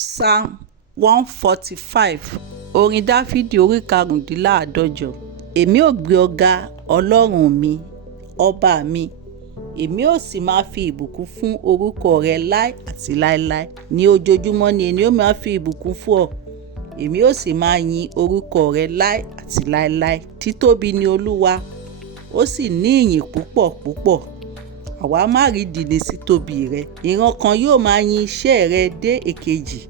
Psalm 145 orin Dáfídì orí karùndínláàádọ́jọ. Èmi ó gbé ọ ga Ọlọ́run mi, ọba mi, èmi ó sì máa fi ìbùkún fún orúkọ rẹ láé àti láéláé. Ní ojoojúmọ́ ni èmi ó máa fi ìbùkún fún ọ, èmi ó sì máa yin orúkọ rẹ láé àti láéláé. Títóbi ni Olúwa, ó sì ní ìyìn púpọ̀ púpọ̀. Àwa má rí ìdí ní títóbi rẹ. Ìran kan yóò máa yin iṣẹ́ rẹ dé èkejì,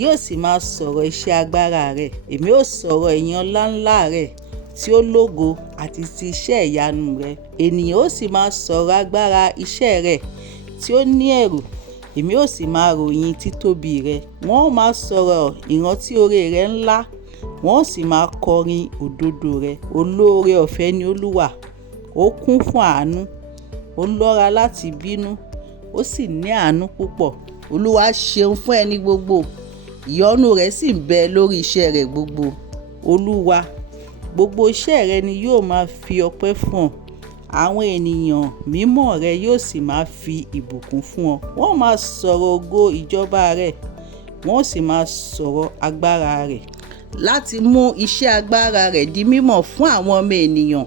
yóò sì máa sọ̀rọ̀ iṣẹ́ agbára rẹ. Èmi ó sọ̀rọ̀ ìyìn ńláńlá rẹ tí ó lógo àti ti iṣẹ́ ìyanu rẹ. Ènìyàn ó sì máa sọ̀rọ̀ agbára iṣẹ́ rẹ tí ó ní ẹ̀rù. Èmi ó sì máa ròyìn títóbi rẹ. Wọ́n ó máa sọ̀rọ̀ ìrántí oore rẹ ńlá, wọ́n ó sì máa kọrin òdodo rẹ. Olóore ọ̀fẹ́ ni Olúwa, ó kún fún àánú, ó lọ́ra láti bínú, ó sì ní àánú púpọ̀. Olúwa ṣeun fún ẹni gbogbo, ìyọ́nú rẹ̀ sì ń bẹ lórí iṣẹ́ rẹ̀ gbogbo. Olúwa, gbogbo iṣẹ́ rẹ ni yóò máa fi ọpẹ́ fún ọ. Àwọn ènìyàn mímọ́ rẹ yóò sì máa fi ìbùkún fún ọ. Wọ́n máa sọ̀rọ̀ ògo ìjọba rẹ, wọ́n sì máa sọ̀rọ̀ agbára rẹ̀, láti mú iṣẹ́ agbára rẹ̀ di mímọ̀ fún àwọn ọmọ ènìyàn,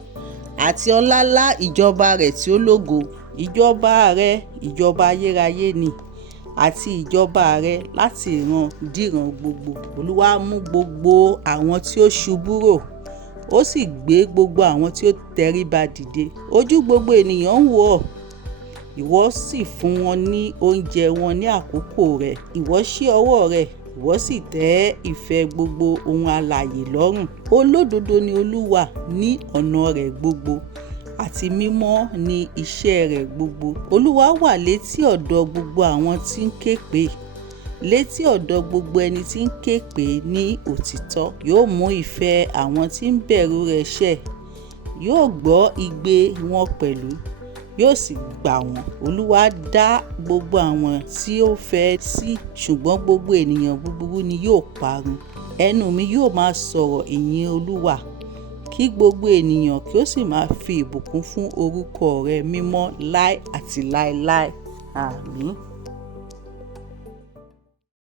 àti ọláńlá ìjọba rẹ̀ tí ó lógo. Ìjọba rẹ̀ ìjọba ayérayé ni, àti ìjọba rẹ̀ láti ìran díran gbogbo. Olúwa mú gbogbo àwọn tí ó ṣubú rò, ó sì gbé gbogbo àwọn tí ó tẹríba dìde. Ojú gbogbo ènìyàn ń wò ọ́, ìwọ sì fún wọn ní oúnjẹ wọn ní àkókò rẹ̀. Ìwọ ṣí ọwọ́ rẹ̀, ìwọ sì tẹ́ ìfẹ́ gbogbo ohun alààyè lọ́rùn. Olódodo ni Olúwa ní ọ̀nà rẹ̀ gbogbo, àti mímọ́ ni iṣẹ́ rẹ̀ gbogbo. Olúwa wà létí ọ̀dọ̀ gbogbo àwọn tí ń ké pè é, létí ọ̀dọ̀ gbogbo ẹni tí ń ké pè é ní òtítọ́. Yóò mú ìfẹ́ àwọn tí ń bẹ̀rù rẹ̀ ṣẹ, yóò gbọ́ igbe wọn pẹ̀lú, yóò sì gbà wọ́n. Olúwa dá gbogbo àwọn tí ó fẹ́ sí, ṣùgbọ́n gbogbo ènìyàn búburú ni yóò parun. Ẹnu mi yóò máa sọ̀rọ̀ ìyìn Olúwa, kí gbogbo ènìyàn kí ó sì máa fi ìbùkún fún orúkọ rẹ̀ mímọ́ láé àti láéláé. Àmín.